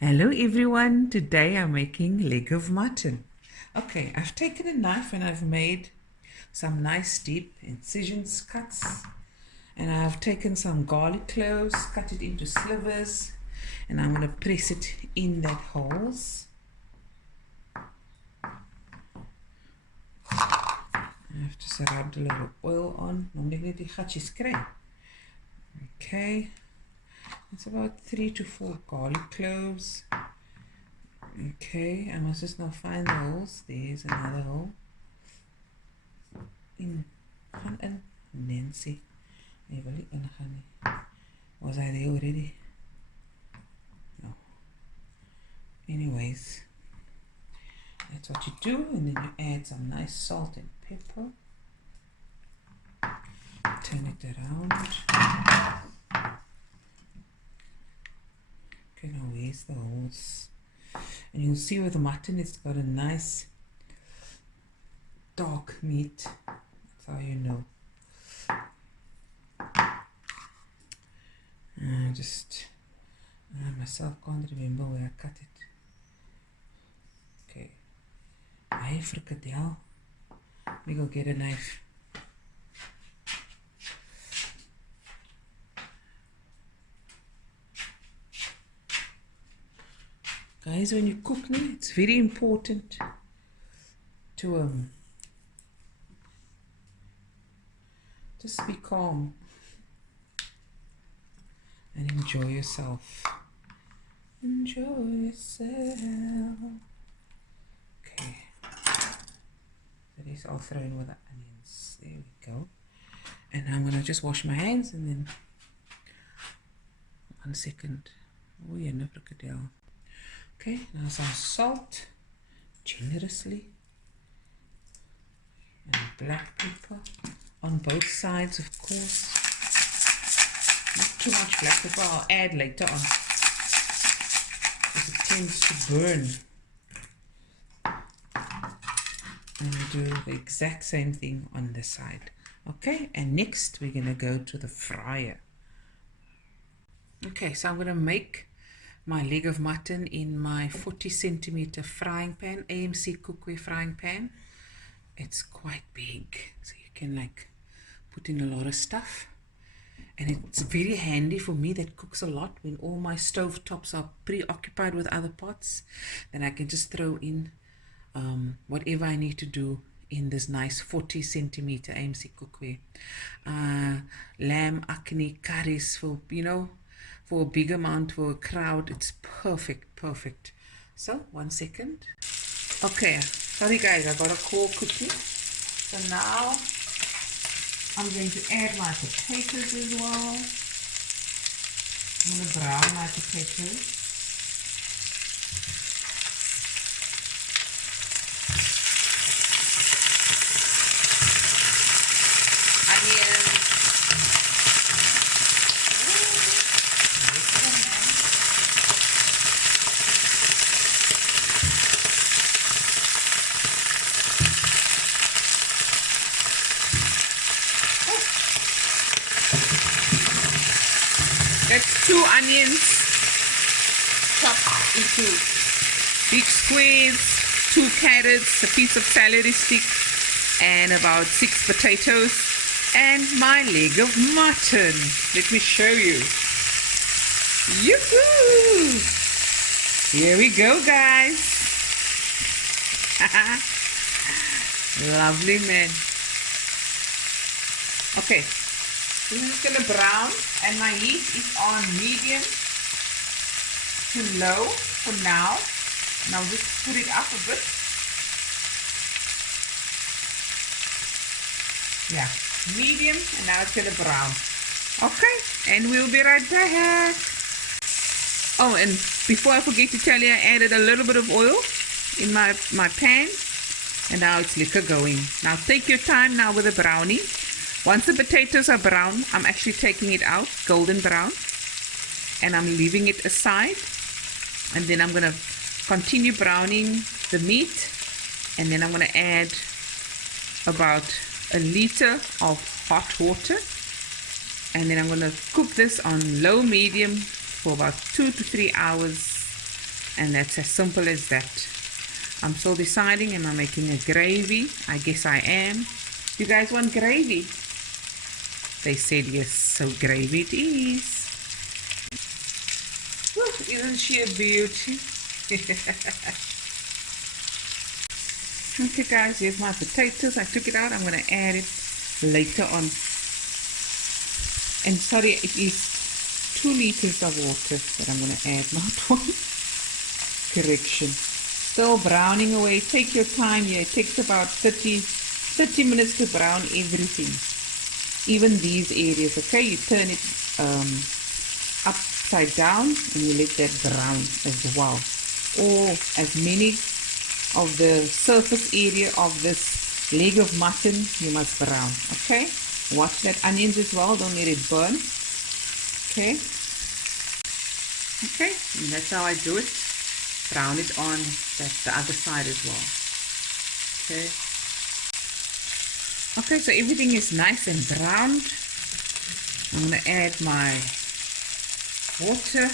Hello everyone, today I'm making leg of mutton. Okay, I've taken a knife and I've made some nice deep incisions cuts, and I've taken some garlic cloves, cut it into slivers, and I'm going to press it in that holes. I've just rubbed a little oil on. Okay, it's about 3 to 4 garlic cloves. Okay, I must just now find the holes. There's another hole. In Nancy. Was I there already? No. Anyways, that's what you do, and then you add some nice salt and pepper. Turn it around. Okay, now where's the holes? And you'll see with the mutton, it's got a nice dark meat. That's how you know. I myself can't remember where I cut it. Okay. Hey, frikadel. Let me go get a knife. Guys, when you cook now, it's very important to just be calm and enjoy yourself. Enjoy yourself. Okay. So these all thrown with the onions. There we go. And I'm gonna just wash my hands and then 1 second. Oh yeah, no frikadel. Okay, now some salt, generously, and black pepper on both sides, of course. Not too much black pepper, I'll add later on, because it tends to burn. And we do the exact same thing on this side. Okay, and next we're gonna go to the fryer. Okay, so I'm gonna make my leg of mutton in my 40 centimeter frying pan, AMC cookware frying pan. It's quite big, so you can like put in a lot of stuff, and it's very handy for me that cooks a lot when all my stove tops are preoccupied with other pots. Then I can just throw in whatever I need to do in this nice 40 centimeter AMC cookware. Lamb akne curries for, for a big amount, for a crowd, it's perfect. So 1 second. Okay, sorry guys, I got a call quickly. So now I'm going to add my potatoes as well. I'm going to brown my potatoes. That's 2 onions chopped into big squares, 2 carrots, a piece of celery stick, and about 6 potatoes, and my leg of mutton. Let me show you. Yoo-hoo! Here we go, guys. Lovely, man. Okay. This is going to brown, and my heat is on medium to low for now. And I'll just put it up a bit. Yeah, medium, and now it's going to brown. Okay, and we'll be right back. Oh, and before I forget to tell you, I added a little bit of oil in my pan, and now it's liquor going. Now take your time now with the brownie. Once the potatoes are brown, I'm actually taking it out, golden brown, and I'm leaving it aside. And then I'm going to continue browning the meat, and then I'm going to add about 1 liter of hot water, and then I'm going to cook this on low medium for about 2 to 3 hours And that's as simple as that. I'm still deciding, am I making a gravy? I guess I am. You guys want gravy? They said yes, so gravy it is. Woo, isn't she a beauty? Okay guys, here's my potatoes. I took it out. I'm going to add it later on. And sorry, it is 2 liters of water that I'm going to add, not 1. Correction. Still browning away. Take your time here. It takes about 30 minutes to brown everything. Even these areas, okay? You turn it upside down and you let that brown as well. Or as many of the surface area of this leg of mutton you must brown. Okay, watch that onions as well, don't let it burn. Okay, and that's how I do it. Brown it on the other side as well. Okay, so everything is nice and browned. I'm going to add my water.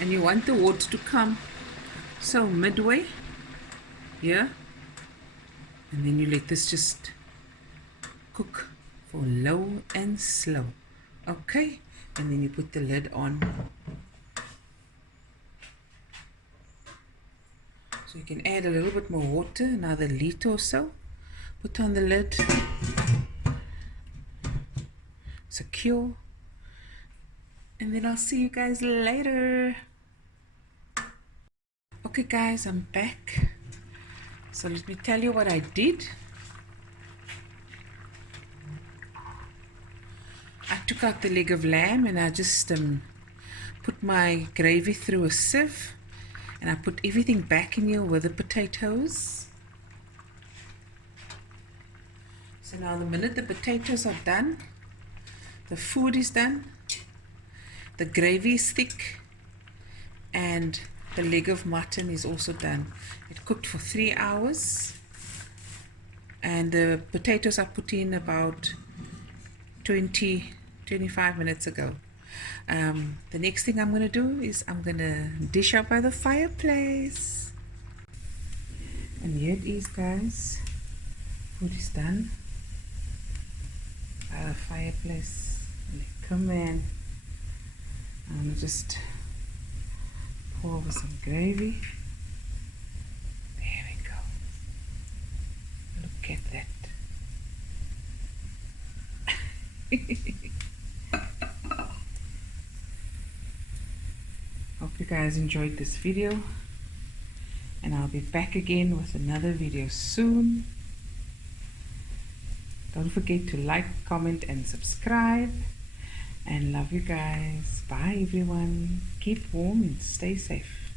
And you want the water to come so midway here, and then you let this just cook for low and slow. Okay, and then you put the lid on. So you can add a little bit more water, another liter or so. Put on the lid. Secure. And then I'll see you guys later. Okay guys, I'm back. So let me tell you what I did. I took out the leg of lamb and I just put my gravy through a sieve, and I put everything back in here with the potatoes. So now the minute the potatoes are done, the food is done, the gravy is thick, and the leg of mutton is also done. It cooked for 3 hours, and the potatoes I put in about 25 minutes ago. The next thing I'm going to do is I'm going to dish up by the fireplace. And here it is guys, food is done by the fireplace. Come in. I'm going to just pour over some gravy. There we go. Look at that. Hope you guys enjoyed this video, and I'll be back again with another video soon. Don't forget to like, comment and subscribe, and love you guys. Bye everyone. Keep warm and stay safe.